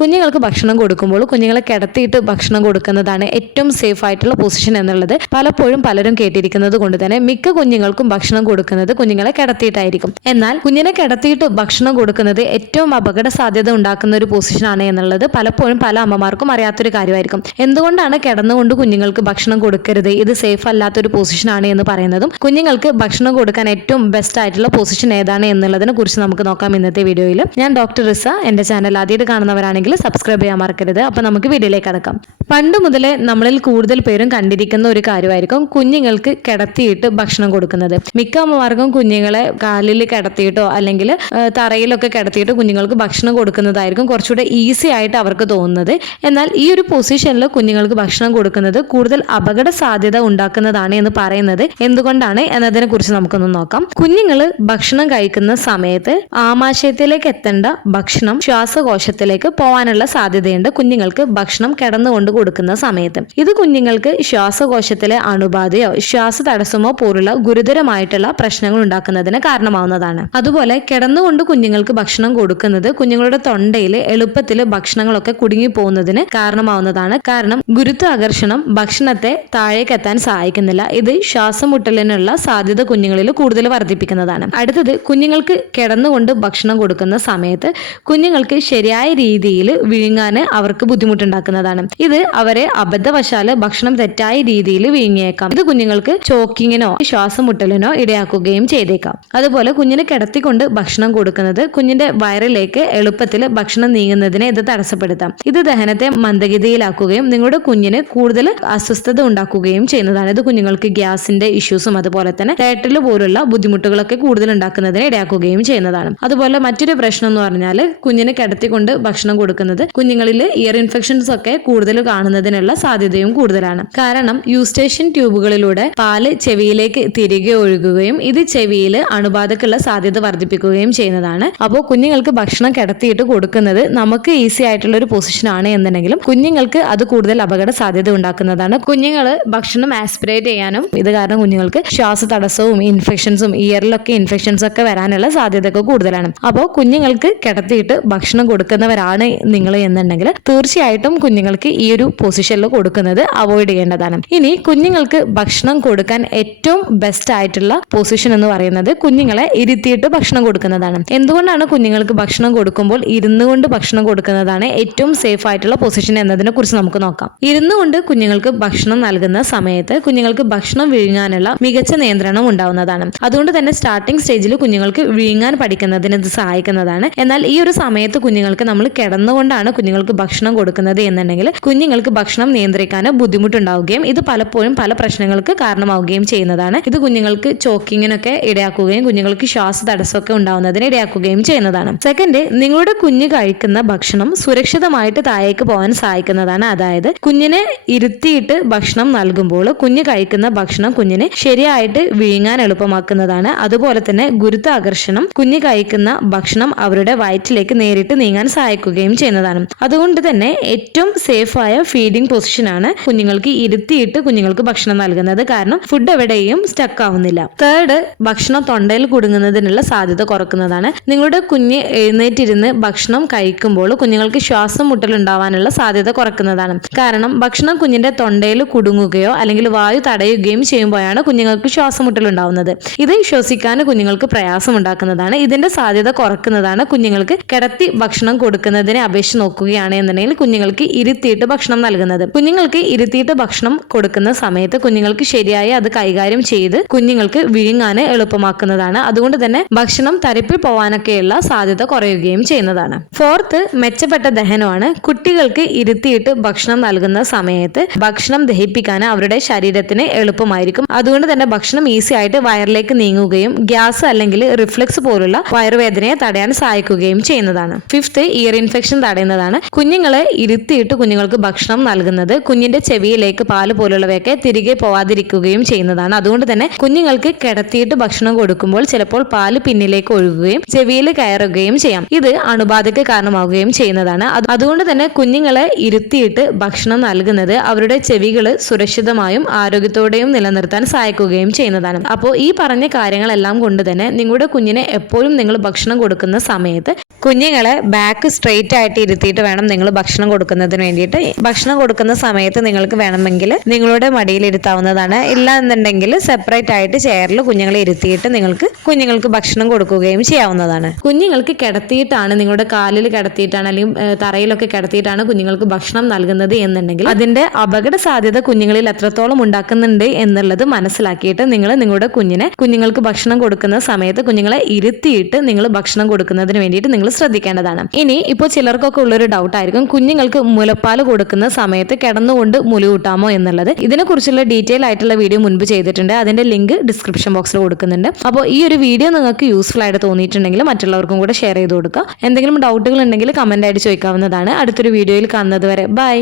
കുഞ്ഞുങ്ങൾക്ക് ഭക്ഷണം കൊടുക്കുമ്പോൾ കുഞ്ഞുങ്ങളെ കിടത്തിയിട്ട് ഭക്ഷണം കൊടുക്കുന്നതാണ് ഏറ്റവും സേഫ് ആയിട്ടുള്ള പൊസിഷൻ എന്നുള്ളത്. പലപ്പോഴും പലരും കേട്ടിരിക്കുന്നത് കൊണ്ട് തന്നെ മിക്ക കുഞ്ഞുങ്ങൾക്കും ഭക്ഷണം കൊടുക്കുന്നത് കുഞ്ഞുങ്ങളെ കിടത്തിയിട്ടായിരിക്കും. എന്നാൽ കുഞ്ഞിനെ കിടത്തിയിട്ട് ഭക്ഷണം കൊടുക്കുന്നത് ഏറ്റവും അപകട സാധ്യത ഉണ്ടാക്കുന്ന ഒരു പൊസിഷനാണ് എന്നുള്ളത് പലപ്പോഴും പല അമ്മമാർക്കും അറിയാത്തൊരു കാര്യമായിരിക്കും. എന്തുകൊണ്ടാണ് കിടന്നുകൊണ്ട് കുഞ്ഞുങ്ങൾക്ക് ഭക്ഷണം കൊടുക്കരുത്? ഇത് സേഫ് അല്ലാത്തൊരു പൊസിഷനാണ് എന്ന് പറയുന്നതും കുഞ്ഞുങ്ങൾക്ക് ഭക്ഷണം കൊടുക്കാൻ ഏറ്റവും ബെസ്റ്റ് ആയിട്ടുള്ള പൊസിഷൻ ഏതാണ് എന്നുള്ളതിനെ കുറിച്ച് നമുക്ക് നോക്കാം ഇന്നത്തെ വീഡിയോയിൽ ഞാൻ ഡോക്ടർ റിസ. എന്റെ ചാനൽ ആദ്യമായിട്ട് കാണുന്നവരാണെങ്കിൽ സബ്സ്ക്രൈബ് ചെയ്യാൻ മറക്കരുത്. അപ്പൊ നമുക്ക് വീഡിയോയിലേക്ക് അടക്കാം പണ്ട് മുതലേ നമ്മളിൽ കൂടുതൽ പേരും കണ്ടിരിക്കുന്ന ഒരു കാര്യമായിരിക്കും കുഞ്ഞുങ്ങൾക്ക് കിടത്തിയിട്ട് ഭക്ഷണം കൊടുക്കുന്നത്. മിക്ക അമ്മമാർക്കും കുഞ്ഞുങ്ങളെ കാലിൽ കിടത്തിയിട്ടോ അല്ലെങ്കിൽ തറയിലൊക്കെ കിടത്തിയിട്ട് കുഞ്ഞുങ്ങൾക്ക് ഭക്ഷണം കൊടുക്കുന്നതായിരിക്കും കുറച്ചുകൂടെ ഈസി ആയിട്ട് അവർക്ക് തോന്നുന്നത്. എന്നാൽ ഈ ഒരു പൊസിഷനിൽ കുഞ്ഞുങ്ങൾക്ക് ഭക്ഷണം കൊടുക്കുന്നത് കൂടുതൽ അപകട സാധ്യത ഉണ്ടാക്കുന്നതാണ് എന്ന് പറയുന്നത് എന്തുകൊണ്ടാണ് എന്നതിനെ കുറിച്ച് നമുക്കൊന്ന് നോക്കാം. കുഞ്ഞുങ്ങൾ ഭക്ഷണം കഴിക്കുന്ന സമയത്ത് ആമാശയത്തിലേക്ക് എത്തേണ്ട ഭക്ഷണം ശ്വാസകോശത്തിലേക്ക് പോകാനുള്ള സാധ്യതയുണ്ട്. കുഞ്ഞുങ്ങൾക്ക് ഭക്ഷണം കിടന്നുകൊണ്ട് കൊടുക്കുന്ന സമയത്ത്. ഇത് കുഞ്ഞുങ്ങൾക്ക് ശ്വാസകോശത്തിലെ അണുബാധയോ ശ്വാസ തടസ്സമോ പോലുള്ള ഗുരുതരമായിട്ടുള്ള പ്രശ്നങ്ങൾ ഉണ്ടാക്കുന്നതിന് കാരണമാവുന്നതാണ്. അതുപോലെ കിടന്നുകൊണ്ട് കുഞ്ഞുങ്ങൾക്ക് ഭക്ഷണം കൊടുക്കുന്നത് കുഞ്ഞുങ്ങളുടെ തൊണ്ടയിൽ എളുപ്പത്തിൽ ഭക്ഷണങ്ങളൊക്കെ കുടുങ്ങി പോകുന്നതിന് കാരണമാവുന്നതാണ്. കാരണം ഗുരുത്വാകർഷണം ഭക്ഷണത്തെ താഴേക്കെത്താൻ സഹായിക്കുന്നില്ല. ഇത് ശ്വാസമുട്ടലിനുള്ള സാധ്യത കുഞ്ഞുങ്ങളിൽ കൂടുതൽ വർദ്ധിപ്പിക്കുന്നതാണ്. അടുത്തത് കുഞ്ഞുങ്ങൾക്ക് കിടന്നുകൊണ്ട് ഭക്ഷണം കൊടുക്കുന്ന സമയത്ത് കുഞ്ഞുങ്ങൾക്ക് ശരിയായ രീതിയിൽ വിഴുങ്ങാൻ അവർക്ക് ബുദ്ധിമുട്ടുണ്ടാക്കുന്നതാണ്. ഇത് അവരെ അബദ്ധവശാൽ ഭക്ഷണം തെറ്റായ രീതിയിൽ വിഴുങ്ങിയേക്കാം. ഇത് കുഞ്ഞുങ്ങൾക്ക് ചോക്കിങ്ങിനോ ശ്വാസം മുട്ടലിനോ ഇടയാക്കുകയും ചെയ്തേക്കാം. അതുപോലെ കുഞ്ഞിനെ കിടത്തിക്കൊണ്ട് ഭക്ഷണം കൊടുക്കുന്നത് കുഞ്ഞിന്റെ വയറിലേക്ക് എളുപ്പത്തിൽ ഭക്ഷണം നീങ്ങുന്നതിനെ ഇത് തടസ്സപ്പെടുത്താം. ഇത് ദഹനത്തെ മന്ദഗതിയിലാക്കുകയും നിങ്ങളുടെ കുഞ്ഞിന് കൂടുതൽ അസ്വസ്ഥത ഉണ്ടാക്കുകയും ചെയ്യുന്നതാണ്. ഇത് കുഞ്ഞുങ്ങൾക്ക് ഗ്യാസിന്റെ ഇഷ്യൂസും അതുപോലെ തന്നെ തേട്ടൽ പോലുള്ള ബുദ്ധിമുട്ടുകളൊക്കെ കൂടുതൽ ഉണ്ടാക്കുന്നതിന് ഇടയാക്കുകയും ചെയ്യുന്നതാണ്. അതുപോലെ മറ്റൊരു പ്രശ്നം എന്ന് പറഞ്ഞാൽ കുഞ്ഞിനെ കിടത്തിക്കൊണ്ട് ഭക്ഷണം കൊടുക്കുന്നത്. കുഞ്ഞുങ്ങളിൽ ഇയർ ഇൻഫെക്ഷൻസ് ഒക്കെ കൂടുതൽ കാണുന്നതിനുള്ള സാധ്യതയും കൂടുതലാണ്. കാരണം യൂസ്റ്റേഷ്യൻ ട്യൂബുകളിലൂടെ പാൽ ചെവിയിലേക്ക് തിരികെ ഒഴുകുകയും ഇത് ചെവിയിൽ അണുബാധക്കുള്ള സാധ്യത വർദ്ധിപ്പിക്കുകയും ചെയ്യുന്നതാണ്. അപ്പോൾ കുഞ്ഞുങ്ങൾക്ക് ഭക്ഷണം കിടത്തിയിട്ട് കൊടുക്കുന്നത് നമുക്ക് ഈസി ആയിട്ടുള്ള ഒരു പൊസിഷൻ ആണ് എന്നുണ്ടെങ്കിലും കുഞ്ഞുങ്ങൾക്ക് അത് കൂടുതൽ അപകട സാധ്യത ഉണ്ടാക്കുന്നതാണ്. കുഞ്ഞുങ്ങൾ ഭക്ഷണം ആസ്പിറേറ്റ് ചെയ്യാനും ഇത് കാരണം കുഞ്ഞുങ്ങൾക്ക് ശ്വാസ തടസ്സവും ഇൻഫെക്ഷൻസും ഇയറിലൊക്കെ ഇൻഫെക്ഷൻസ് ഒക്കെ വരാനുള്ള സാധ്യതയൊക്കെ കൂടുതലാണ്. അപ്പോൾ കുഞ്ഞുങ്ങൾക്ക് കിടത്തിയിട്ട് ഭക്ഷണം കൊടുക്കുന്നവരാണ് നിങ്ങൾ എന്നുണ്ടെങ്കിൽ തീർച്ചയായിട്ടും കുഞ്ഞുങ്ങൾക്ക് ഈ ഒരു പൊസിഷനിൽ കൊടുക്കുന്നത് അവോയ്ഡ് ചെയ്യേണ്ടതാണ്. ഇനി കുഞ്ഞുങ്ങൾക്ക് ഭക്ഷണം കൊടുക്കാൻ ഏറ്റവും ബെസ്റ്റ് ആയിട്ടുള്ള പൊസിഷൻ എന്ന് പറയുന്നത് കുഞ്ഞുങ്ങളെ ഇരുത്തിയിട്ട് ഭക്ഷണം കൊടുക്കുന്നതാണ്. എന്തുകൊണ്ടാണ് കുഞ്ഞുങ്ങൾക്ക് ഭക്ഷണം കൊടുക്കുമ്പോൾ ഇരുന്നു കൊണ്ട് ഭക്ഷണം കൊടുക്കുന്നതാണ് ഏറ്റവും സേഫ് ആയിട്ടുള്ള പൊസിഷൻ എന്നതിനെ കുറിച്ച് നമുക്ക് നോക്കാം. ഇരുന്നു കൊണ്ട് കുഞ്ഞുങ്ങൾക്ക് ഭക്ഷണം നൽകുന്ന സമയത്ത് കുഞ്ഞുങ്ങൾക്ക് ഭക്ഷണം വിഴുങ്ങാനുള്ള മികച്ച നിയന്ത്രണം ഉണ്ടാവുന്നതാണ്. അതുകൊണ്ട് തന്നെ സ്റ്റാർട്ടിംഗ് സ്റ്റേജിൽ കുഞ്ഞുങ്ങൾക്ക് വിഴുങ്ങാൻ പഠിക്കുന്നതിന് ഇത് സഹായിക്കുന്നതാണ്. എന്നാൽ ഈ ഒരു സമയത്ത് കുഞ്ഞുങ്ങൾക്ക് നമ്മൾ കിടന്നുകൊണ്ടാണ് കുഞ്ഞുങ്ങൾക്ക് ഭക്ഷണം കൊടുക്കുന്നത് എന്നുണ്ടെങ്കിൽ കുഞ്ഞുങ്ങൾക്ക് ഭക്ഷണം നിയന്ത്രിക്കാനോ ബുദ്ധിമുട്ടുണ്ടാവുകയും ഇത് പലപ്പോഴും പല പ്രശ്നങ്ങൾക്ക് കാരണമാവുകയും ചെയ്യുന്നതാണ്. ഇത് കുഞ്ഞുങ്ങൾക്ക് ചോക്കിങ്ങിനൊക്കെ ഇടയാക്കുകയും കുഞ്ഞുങ്ങൾക്ക് ശ്വാസ തടസ്സമൊക്കെ ഉണ്ടാവുന്നതിന് ഇടയാക്കുകയും ചെയ്യുന്നതാണ്. സെക്കൻഡ് നിങ്ങളുടെ കുഞ്ഞ് കഴിക്കുന്ന ഭക്ഷണം സുരക്ഷിതമായിട്ട് താഴേക്ക് പോകാൻ സഹായിക്കുന്നതാണ്. അതായത് കുഞ്ഞിനെ ഇരുത്തിയിട്ട് ഭക്ഷണം നൽകുമ്പോൾ കുഞ്ഞ് കഴിക്കുന്ന ഭക്ഷണം കുഞ്ഞിന് ശരിയായിട്ട് വിഴുങ്ങാൻ എളുപ്പമാക്കുന്നതാണ്. അതുപോലെ തന്നെ ഗുരുത്വാകർഷണം കുഞ്ഞ് കഴിക്കുന്ന ഭക്ഷണം അവരുടെ വയറ്റിലേക്ക് നേരിട്ട് നീങ്ങാൻ സഹായിക്കുകയും ചെയ്യുന്നതാണ്. അതുകൊണ്ട് തന്നെ ഏറ്റവും സേഫായ ഫീഡിംഗ് പൊസിഷനാണ് കുഞ്ഞുങ്ങൾക്ക് ഇരുത്തിയിട്ട് കുഞ്ഞുങ്ങൾക്ക് ഭക്ഷണം നൽകുന്നത്. കാരണം ഫുഡ് എവിടെയും സ്റ്റക്ക് ആവുന്നില്ല. തേർഡ് ഭക്ഷണം തൊണ്ടയിൽ കുടുങ്ങുന്നതിനുള്ള സാധ്യത കുറക്കുന്നതാണ്. നിങ്ങളുടെ കുഞ്ഞ് എഴുന്നേറ്റിരുന്ന് ഭക്ഷണം കഴിക്കുമ്പോൾ കുഞ്ഞുങ്ങൾക്ക് ശ്വാസം മുട്ടൽ ഉണ്ടാവാനുള്ള സാധ്യത കുറക്കുന്നതാണ്. കാരണം ഭക്ഷണം കുഞ്ഞിന്റെ തൊണ്ടയിൽ കുടുങ്ങുകയോ അല്ലെങ്കിൽ വായു തടയുകയും ചെയ്യുമ്പോഴാണ് കുഞ്ഞുങ്ങൾക്ക് ശ്വാസം മുട്ടൽ ഉണ്ടാവുന്നത്. ഇത് ശ്വസിക്കാൻ കുഞ്ഞുങ്ങൾക്ക് പ്രയാസം ഉണ്ടാക്കുന്നതാണ്. ഇതിന്റെ സാധ്യത കുറക്കുന്നതാണ് കുഞ്ഞുങ്ങൾക്ക് കിടത്തി ഭക്ഷണം കൊടുക്കുന്നതിനെ അപേക്ഷിച്ച് നോക്കുകയാണ് എന്നുണ്ടെങ്കിൽ കുഞ്ഞുങ്ങൾക്ക് ഇരുത്തിയിട്ട് ഭക്ഷണം നൽകുന്നത്. കുഞ്ഞുങ്ങൾക്ക് ഇരുത്തിയിട്ട് ഭക്ഷണം കൊടുക്കുന്ന സമയത്ത് കുഞ്ഞുങ്ങൾക്ക് ശരിയായി അത് കൈകാര്യം ചെയ്ത് കുഞ്ഞുങ്ങൾക്ക് വിഴുങ്ങാൻ എളുപ്പമാക്കുന്നതാണ്. അതുകൊണ്ട് തന്നെ ഭക്ഷണം തരിപ്പിൽ പോവാനൊക്കെയുള്ള സാധ്യത കുറയുകയും ചെയ്യുന്നതാണ്. ഫോർത്ത് മെച്ചപ്പെട്ട ദഹനമാണ്. കുട്ടികൾക്ക് ഇരുത്തിയിട്ട് ഭക്ഷണം നൽകുന്ന സമയത്ത് ഭക്ഷണം ദഹിപ്പിക്കാൻ അവരുടെ ശരീരത്തിന് എളുപ്പമായിരിക്കും. അതുകൊണ്ട് തന്നെ ഭക്ഷണം ഈസി ആയിട്ട് വയറിലേക്ക് നീങ്ങുകയും ഗ്യാസ് അല്ലെങ്കിൽ റിഫ്ലക്സ് പോലുള്ള വയറുവേദനയെ തടയാൻ സഹായിക്കുകയും ചെയ്യുന്നതാണ്. ഫിഫ്ത്ത് ഇയർ ഇൻഫെക്ഷൻ തടയുന്നതാണ്. കുഞ്ഞുങ്ങളെ ഇരുത്തിയിട്ട് കുഞ്ഞുങ്ങൾക്ക് ഭക്ഷണം നൽകുന്നത്. കുഞ്ഞിന്റെ ചെവിയിലേക്ക് പാൽ പോലുള്ളവയൊക്കെ തിരികെ പോവാതിരിക്കുകയും ചെയ്യുന്നതാണ്. അതുകൊണ്ട് തന്നെ കുഞ്ഞുങ്ങൾക്ക് കിടത്തിയിട്ട് ഭക്ഷണം കൊടുക്കുമ്പോൾ ചിലപ്പോൾ പാൽ പിന്നിലേക്ക് ഒഴുകുകയും ചെവിയിൽ കയറുകയും ചെയ്യാം. ഇത് അണുബാധയ്ക്ക് കാരണമാവുകയും ചെയ്യുന്നതാണ്. അതുകൊണ്ട് തന്നെ കുഞ്ഞുങ്ങളെ ഇരുത്തിയിട്ട് ഭക്ഷണം നൽകുന്നത് അവരുടെ ചെവികൾ സുരക്ഷിതമായും ആരോഗ്യത്തോടെയും നിലനിർത്താൻ സഹായിക്കുകയും ചെയ്യുന്നതാണ്. അപ്പോൾ ഈ പറഞ്ഞ കാര്യങ്ങളെല്ലാം കൊണ്ട് തന്നെ നിങ്ങളുടെ കുഞ്ഞിനെ എപ്പോഴും നിങ്ങൾ ഭക്ഷണം കൊടുക്കുന്ന സമയത്ത് കുഞ്ഞുങ്ങളെ ബാക്ക് സ്ട്രെയിറ്റ് ആയിട്ട് ഇരുത്തിയിട്ട് വേണം നിങ്ങൾ ഭക്ഷണം കൊടുക്കുന്നതിന് വേണ്ടിയിട്ട്. ഭക്ഷണം കൊടുക്കുന്ന സമയത്ത് നിങ്ങൾക്ക് വേണമെങ്കിൽ നിങ്ങളുടെ മടിയിൽ ഇരുത്താവുന്നതാണ്. ഇല്ല എന്നുണ്ടെങ്കിൽ സെപ്പറേറ്റ് ആയിട്ട് ചെയറിൽ കുഞ്ഞുങ്ങളെ ഇരുത്തിയിട്ട് നിങ്ങൾക്ക് കുഞ്ഞുങ്ങൾക്ക് ഭക്ഷണം കൊടുക്കുകയും ചെയ്യാവുന്നതാണ്. കുഞ്ഞുങ്ങൾക്ക് കിടത്തിയിട്ടാണ് നിങ്ങളുടെ കാലിൽ കിടത്തിയിട്ടാണ് അല്ലെങ്കിൽ തറയിലൊക്കെ കിടത്തിയിട്ടാണ് കുഞ്ഞുങ്ങൾക്ക് ഭക്ഷണം നൽകുന്നത് എന്നുണ്ടെങ്കിൽ അതിന്റെ അപകട സാധ്യത കുഞ്ഞുങ്ങളിൽ എത്രത്തോളം ഉണ്ടാക്കുന്നുണ്ട് എന്നുള്ളത് മനസ്സിലാക്കിയിട്ട് നിങ്ങൾ നിങ്ങളുടെ കുഞ്ഞിനെ കുഞ്ഞുങ്ങൾക്ക് ഭക്ഷണം കൊടുക്കുന്ന സമയത്ത് കുഞ്ഞുങ്ങളെ ഇരുത്തിയിട്ട് നിങ്ങൾ ഭക്ഷണം കൊടുക്കുന്നതിന് വേണ്ടിയിട്ട് നിങ്ങൾ ശ്രദ്ധിക്കേണ്ടതാണ്. ഇനി ഇപ്പോൾ ചിലർക്കൊക്കെ ഉള്ളൊരു ഡൗട്ട് ആയിരിക്കും കുഞ്ഞുങ്ങൾക്ക് മുലപ്പാൽ കൊടുക്കുന്ന സമയത്ത് കിടന്നുകൊണ്ട് മുലയൂട്ടാമോ എന്നുള്ളത്. ഇതിനെക്കുറിച്ചുള്ള ഡീറ്റെയിൽ ആയിട്ടുള്ള വീഡിയോ മുൻപ് ചെയ്തിട്ടുണ്ട്. അതിന്റെ ലിങ്ക് ഡിസ്ക്രിപ്ഷൻ ബോക്സിൽ കൊടുക്കുന്നുണ്ട്. അപ്പോൾ ഈ ഒരു വീഡിയോ നിങ്ങൾക്ക് യൂസ്ഫുൾ ആയിട്ട് തോന്നിയിട്ടുണ്ടെങ്കിൽ മറ്റുള്ളവർക്കും കൂടെ ഷെയർ ചെയ്ത് കൊടുക്കുക. എന്തെങ്കിലും ഡൗട്ടുകൾ ഉണ്ടെങ്കിൽ കമന്റ് ആയിട്ട് ചോദിക്കാവുന്നതാണ്. അടുത്തൊരു വീഡിയോയിൽ കാണുന്നത് വരെ. ബൈ